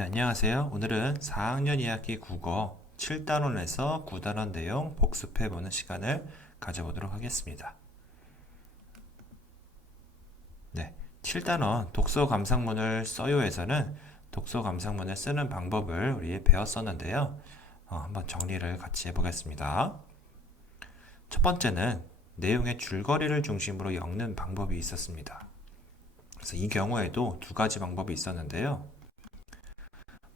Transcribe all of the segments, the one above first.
네, 안녕하세요. 오늘은 4학년 2학기 국어 7단원에서 9단원 내용 복습해보는 시간을 가져보도록 하겠습니다. 네, 7단원 독서 감상문을 써요에서는 독서 감상문을 쓰는 방법을 우리 배웠었는데요. 한번 정리를 같이 해보겠습니다. 첫 번째는 내용의 줄거리를 중심으로 엮는 방법이 있었습니다. 그래서 이 경우에도 두 가지 방법이 있었는데요.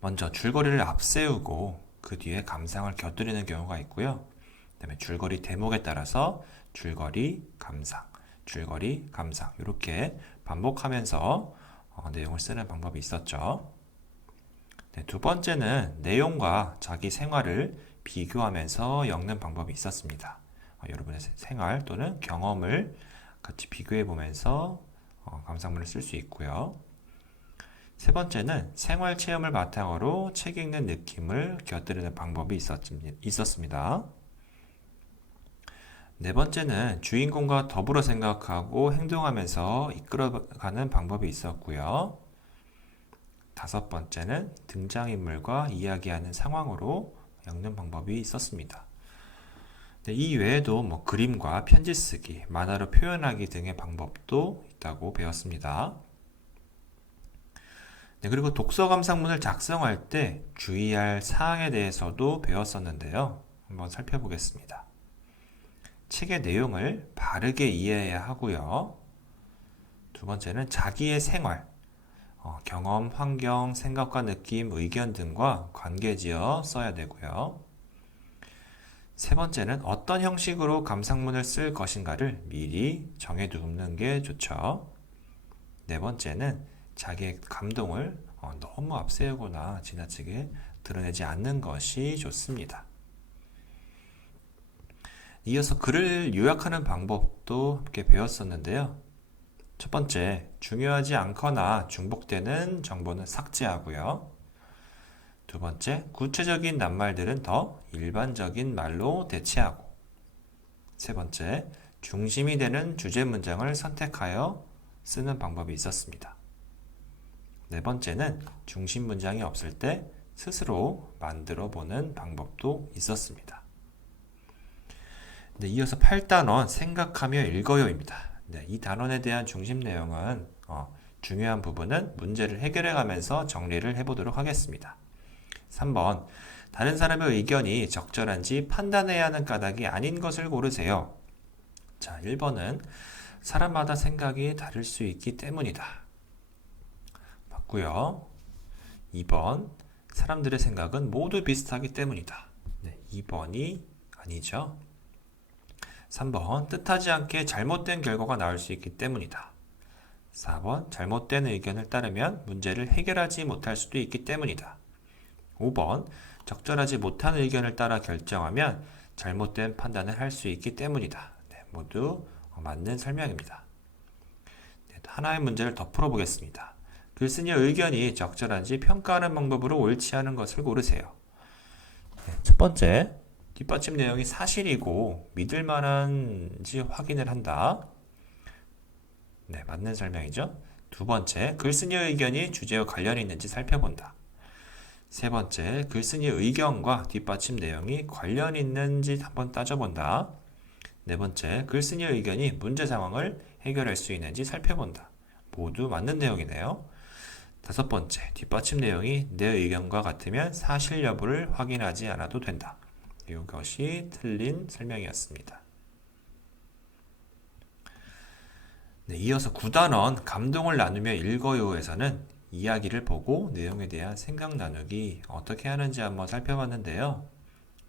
먼저 줄거리를 앞세우고 그 뒤에 감상을 곁들이는 경우가 있고요. 그다음에 줄거리 대목에 따라서 줄거리, 감상, 줄거리, 감상 이렇게 반복하면서 내용을 쓰는 방법이 있었죠. 네, 두 번째는 내용과 자기 생활을 비교하면서 엮는 방법이 있었습니다. 여러분의 생활 또는 경험을 같이 비교해 보면서 감상문을 쓸 수 있고요. 세 번째는 생활 체험을 바탕으로 책 읽는 느낌을 곁들이는 방법이 있었습니다. 네 번째는 주인공과 더불어 생각하고 행동하면서 이끌어가는 방법이 있었고요. 다섯 번째는 등장인물과 이야기하는 상황으로 엮는 방법이 있었습니다. 네, 이 외에도 그림과 편지 쓰기, 만화로 표현하기 등의 방법도 있다고 배웠습니다. 네, 그리고 독서 감상문을 작성할 때 주의할 사항에 대해서도 배웠었는데요. 한번 살펴보겠습니다. 책의 내용을 바르게 이해해야 하고요. 두 번째는 자기의 생활, 경험, 환경, 생각과 느낌, 의견 등과 관계지어 써야 되고요. 세 번째는 어떤 형식으로 감상문을 쓸 것인가를 미리 정해두는 게 좋죠. 네 번째는 자기의 감동을 너무 앞세우거나 지나치게 드러내지 않는 것이 좋습니다. 이어서 글을 요약하는 방법도 함께 배웠었는데요. 첫 번째, 중요하지 않거나 중복되는 정보는 삭제하고요. 두 번째, 구체적인 낱말들은 더 일반적인 말로 대체하고. 세 번째, 중심이 되는 주제 문장을 선택하여 쓰는 방법이 있었습니다. 네 번째는 중심 문장이 없을 때 스스로 만들어 보는 방법도 있었습니다. 네, 이어서 8단원 생각하며 읽어요입니다. 네, 이 단원에 대한 중심 내용은 중요한 부분은 문제를 해결해 가면서 정리를 해보도록 하겠습니다. 3번 다른 사람의 의견이 적절한지 판단해야 하는 까닭이 아닌 것을 고르세요. 자, 1번은 사람마다 생각이 다를 수 있기 때문이다. 맞고요. 2번 사람들의 생각은 모두 비슷하기 때문이다. 네, 2번이 아니죠. 3번 뜻하지 않게 잘못된 결과가 나올 수 있기 때문이다. 4번 잘못된 의견을 따르면 문제를 해결하지 못할 수도 있기 때문이다. 5번 적절하지 못한 의견을 따라 결정하면 잘못된 판단을 할 수 있기 때문이다. 네, 모두 맞는 설명입니다. 네, 하나의 문제를 더 풀어보겠습니다. 글쓴이의 의견이 적절한지 평가하는 방법으로 옳지 않은 것을 고르세요. 네, 첫 번째, 뒷받침 내용이 사실이고 믿을 만한지 확인을 한다. 네, 맞는 설명이죠. 두 번째, 글쓴이의 의견이 주제와 관련이 있는지 살펴본다. 세 번째, 글쓴이의 의견과 뒷받침 내용이 관련 있는지 한번 따져본다. 네 번째, 글쓴이의 의견이 문제 상황을 해결할 수 있는지 살펴본다. 모두 맞는 내용이네요. 다섯 번째, 뒷받침 내용이 내 의견과 같으면 사실 여부를 확인하지 않아도 된다. 이것이 틀린 설명이었습니다. 네, 이어서 9단원 감동을 나누며 읽어요에서는 이야기를 보고 내용에 대한 생각 나누기 어떻게 하는지 한번 살펴봤는데요.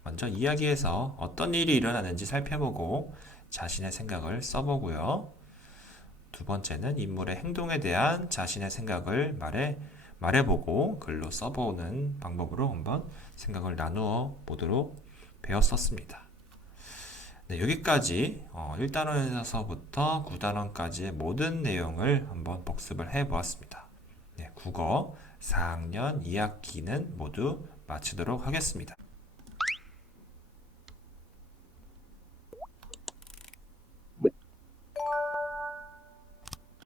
먼저 이야기에서 어떤 일이 일어나는지 살펴보고 자신의 생각을 써보고요. 두 번째는 인물의 행동에 대한 자신의 생각을 말해보고 글로 써보는 방법으로 한번 생각을 나누어 보도록 배웠었습니다. 네, 여기까지 1단원에서부터 9단원까지의 모든 내용을 한번 복습을 해보았습니다. 네, 국어 4학년 2학기는 모두 마치도록 하겠습니다.